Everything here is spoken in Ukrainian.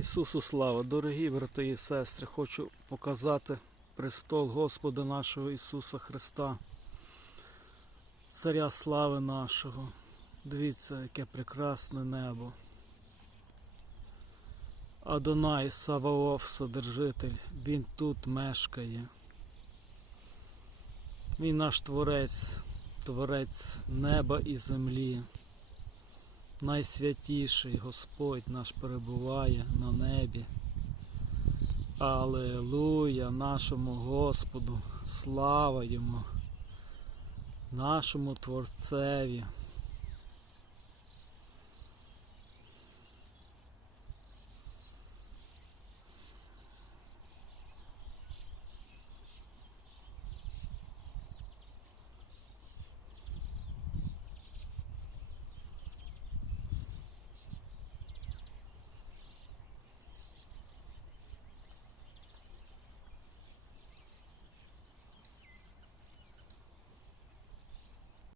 Ісусу слава, дорогі брати і сестри, хочу показати престол Господа нашого Ісуса Христа, Царя слави нашого. Дивіться, яке прекрасне небо. Адонай Саваоф, Содержитель, Він тут мешкає. Він наш Творець, Творець неба і землі. Найсвятіший Господь наш перебуває на небі. Алелуя нашому Господу, слава йому, нашому Творцеві.